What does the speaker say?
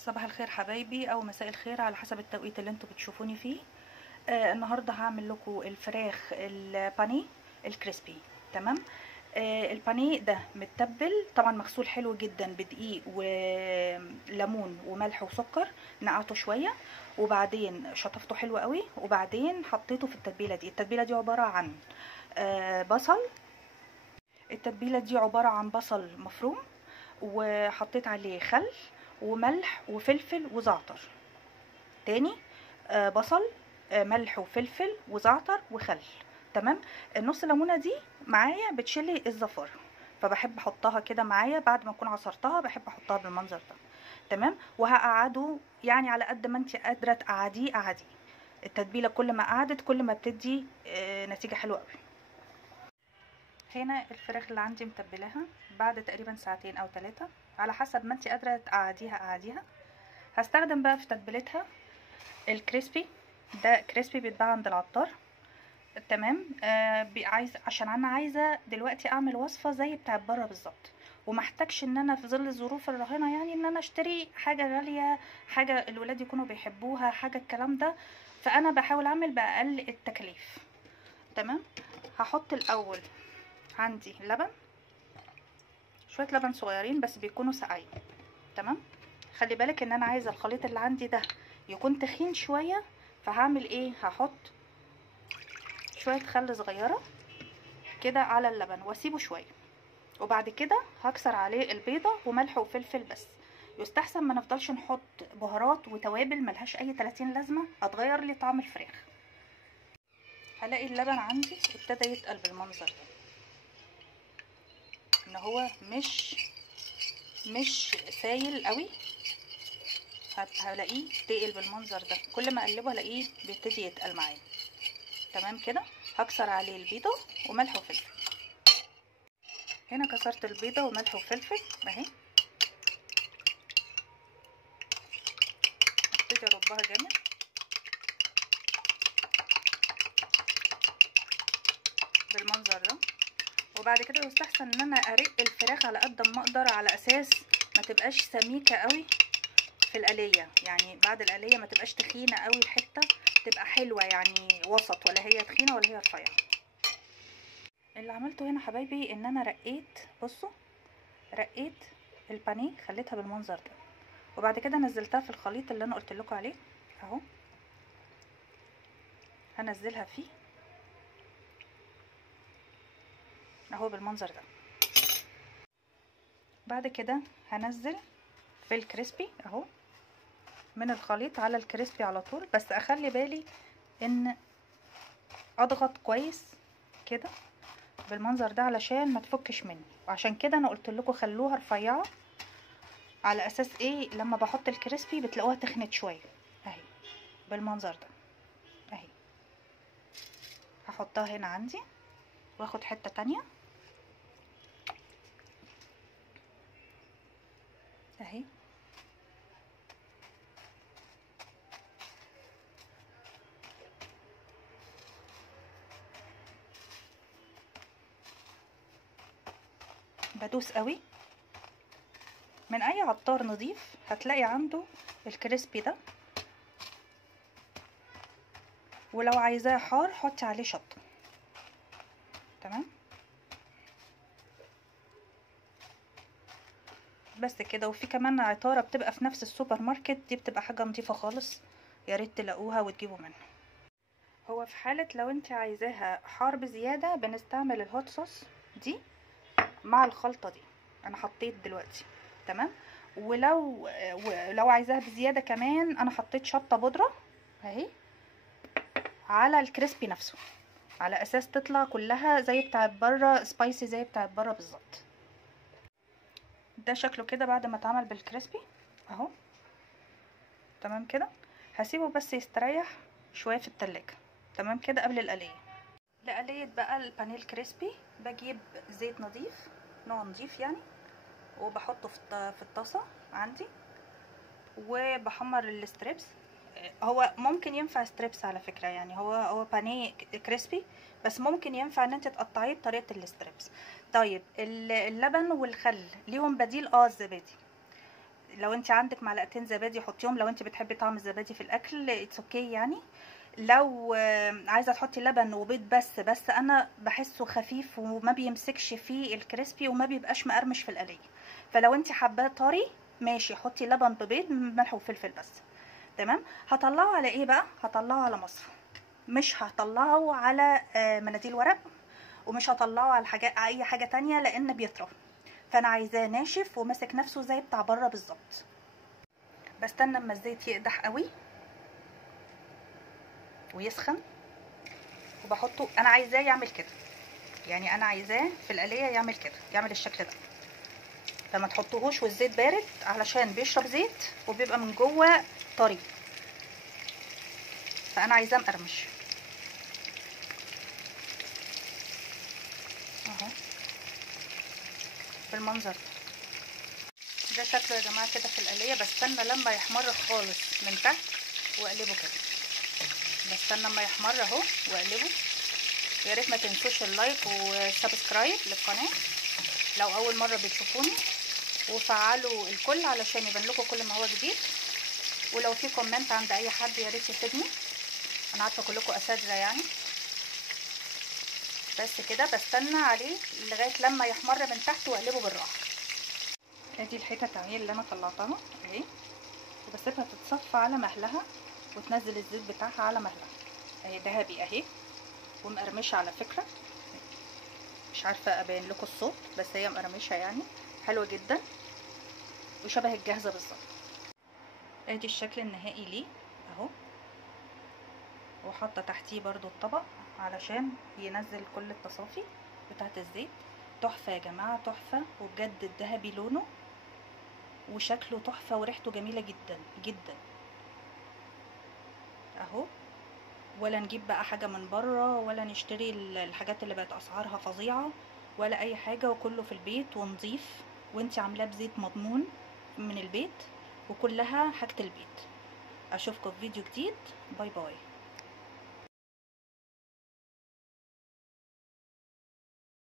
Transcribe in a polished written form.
صباح الخير حبايبي او مساء الخير على حسب التوقيت اللي انتوا بتشوفوني فيه. النهارده هعمل لكم الفراخ البانيه الكريسبي. تمام. البانيه ده متبل طبعا، مغسول حلو جدا بدقيق وليمون وملح وسكر. نقعته شويه وبعدين شطفته حلو قوي وبعدين حطيته في التتبيله دي. التتبيله دي عباره عن بصل. التتبيله دي عباره عن بصل مفروم، وحطيت عليه خل وملح وفلفل وزعتر. تاني بصل، ملح وفلفل وزعتر وخل. تمام. النص ليمونه دي معايا بتشيلي الزفاره، فبحب احطها كده معايا بعد ما اكون عصرتها، بحب احطها بالمنظر ده. تمام. وهقعده يعني على قد ما انت قادره تقعديه قعديه. التتبيله كل ما قعدت كل ما بتدي نتيجه حلوه قوي. هنا الفراخ اللي عندي متبلاها بعد تقريبا ساعتين او 3 على حسب ما انت قادره تقعديها. هستخدم بقى في تتبيلتها الكريسبي. ده كريسبي بيتباع عند العطار. تمام. عشان انا عايزه دلوقتي اعمل وصفه زي بتاعت بره بالظبط، ومحتاجش ان انا في ظل الظروف الراهنه يعني ان انا اشتري حاجه غاليه، حاجه الولاد يكونوا بيحبوها، حاجه الكلام ده. فانا بحاول اعمل باقل التكاليف. تمام. هحط الاول عندي لبن، شويه لبن صغيرين بس بيكونوا ساقعين. تمام. خلي بالك ان انا عايزه الخليط اللي عندي ده يكون تخين شويه، فهعمل ايه؟ هحط شويه خل صغيره كده على اللبن واسيبه شويه، وبعد كده هكسر عليه البيضه وملح وفلفل بس. يستحسن ما نفضلش نحط بهارات وتوابل ملهاش اي 30 لازمه، هتغير لي طعم الفراخ. هلاقي اللبن عندي ابتدى يتقل بالمنظر ده، ان هو مش سايل قوي. هلاقيه تقل بالمنظر ده، كل ما اقلبه هلاقيه بيبتدي يتقل معايا. تمام كده. هكسر عليه البيضه وملح وفلفل. هنا كسرت البيضه وملح وفلفل اهي. ابتدي اربها جامد بالمنظر ده. وبعد كده يستحسن ان انا ارق الفراخ على قد ما اقدر، على اساس ما تبقاش سميكه قوي في القليه، يعني بعد القليه ما تبقاش تخينه قوي الحته، تبقى حلوه يعني وسط، ولا هي تخينه ولا هي رفيعه. اللي عملته هنا حبايبي ان انا رقيت، بصوا رقيت البانيه خليتها بالمنظر ده، وبعد كده نزلتها في الخليط اللي انا قلت لكم عليه اهو. هنزلها فيه اهو بالمنظر ده. بعد كده هنزل في الكريسبي اهو من الخليط على الكريسبي على طول، بس اخلي بالي ان اضغط كويس كده بالمنظر ده علشان ما تفكش مني. وعشان كده انا قلت لكم خلوها رفيعه، على اساس ايه؟ لما بحط الكريسبي بتلاقوها تخنت شويه اهي بالمنظر ده اهي. هحطها هنا عندي واخد حته تانية اهي. بدوس قوي. من اي عطار نظيف هتلاقي عنده الكريسبي ده، ولو عايزاه حار حطي عليه شطه. تمام. بس كده. وفي كمان عطاره بتبقى في نفس السوبر ماركت دي، بتبقى حاجه نظيفه خالص، يا ريت تلاقوها وتجيبوا منها. هو في حاله لو انت عايزاها حار بزياده بنستعمل الهوت صوص دي مع الخلطه دي، انا حطيت دلوقتي. تمام. ولو عايزاها بزياده كمان انا حطيت شطه بودره اهي على الكريسبي نفسه، على اساس تطلع كلها زي بتاعت بره، سبايسي زي بتاعت بره بالظبط. ده شكله كده بعد ما اتعمل بالكريسبي اهو. تمام كده. هسيبه بس يستريح شويه في التلاجة. تمام كده. قبل القليه، لقليه بقى البانيه الكريسبي بجيب زيت نظيف، نوع نظيف يعني، وبحطه في الطاسه عندي، وبحمر الستريبس. هو ممكن ينفع ستريبس على فكره، يعني هو بانيه كريسبي، بس ممكن ينفع ان انت تقطعيه بطريقه الستريبس. طيب اللبن والخل ليهم بديل الزبادي. لو انت عندك معلقتين زبادي حطيهم، لو انت بتحبي طعم الزبادي في الاكل اتس اوكي يعني. لو عايزه تحطي لبن وبيض بس انا بحسه خفيف وما بيمسكش فيه الكريسبي وما بيبقاش مقرمش في القليه. فلو انت حباه طري ماشي، حطي لبن ببيض ملح وفلفل بس. تمام. هطلعه على ايه بقى؟ هطلعه على مصفى، مش هطلعه على مناديل ورق، ومش هطلعه على اي حاجه تانية لان بيطرى. فانا عايزاه ناشف وماسك نفسه زي بتاع بره بالظبط. بستنى اما الزيت يقدح قوي ويسخن وبحطه. انا عايزاه يعمل كده يعني، انا عايزاه في القليه يعمل كده، يعمل الشكل ده. فما تحطوهوش والزيت بارد علشان بيشرب زيت وبيبقى من جوه طري. فانا عايزاه مقرمش اهو بالمنظر ده شكله يا جماعه كده في القليه. بستنى لما يحمر خالص من تحت واقلبه كده. بستنى لما يحمر اهو واقلبه. يا ريت ما تنسوش اللايك وسبسكرايب للقناه لو اول مره بتشوفوني، وفعلوا الكل علشان يبان لكم كل ما هو جديد. ولو في كومنت عند اي حد يا ريت يفيدني، انا عارفه كلكم اساتذه يعني. بس كده بستنى عليه لغايه لما يحمر من تحت واقلبه بالراحه. ادي الحتت اهي اللي انا طلعتها اهي، وبسيبها تتصفى على مهلها وتنزل الزيت بتاعها على مهلها اهي. دهبي اهي ومقرمشه على فكره، مش عارفه ابين لكم الصوت بس هي مقرمشه يعني، حلوه جدا وشبه الجاهزه بالظبط. ادي الشكل النهائي ليه اهو، وحاطه تحتيه برضو الطبق علشان ينزل كل التصافي بتاعت الزيت. تحفه يا جماعه تحفه، وبجد الذهبي لونه وشكله تحفه وريحته جميله جدا جدا اهو. ولا نجيب بقى حاجه من بره ولا نشتري الحاجات اللي بقت اسعارها فظيعه ولا اي حاجه، وكله في البيت ونظيف، وانتي عاملاه بزيت مضمون من البيت، وكلها حاجه البيت. اشوفكم في فيديو جديد. باي باي.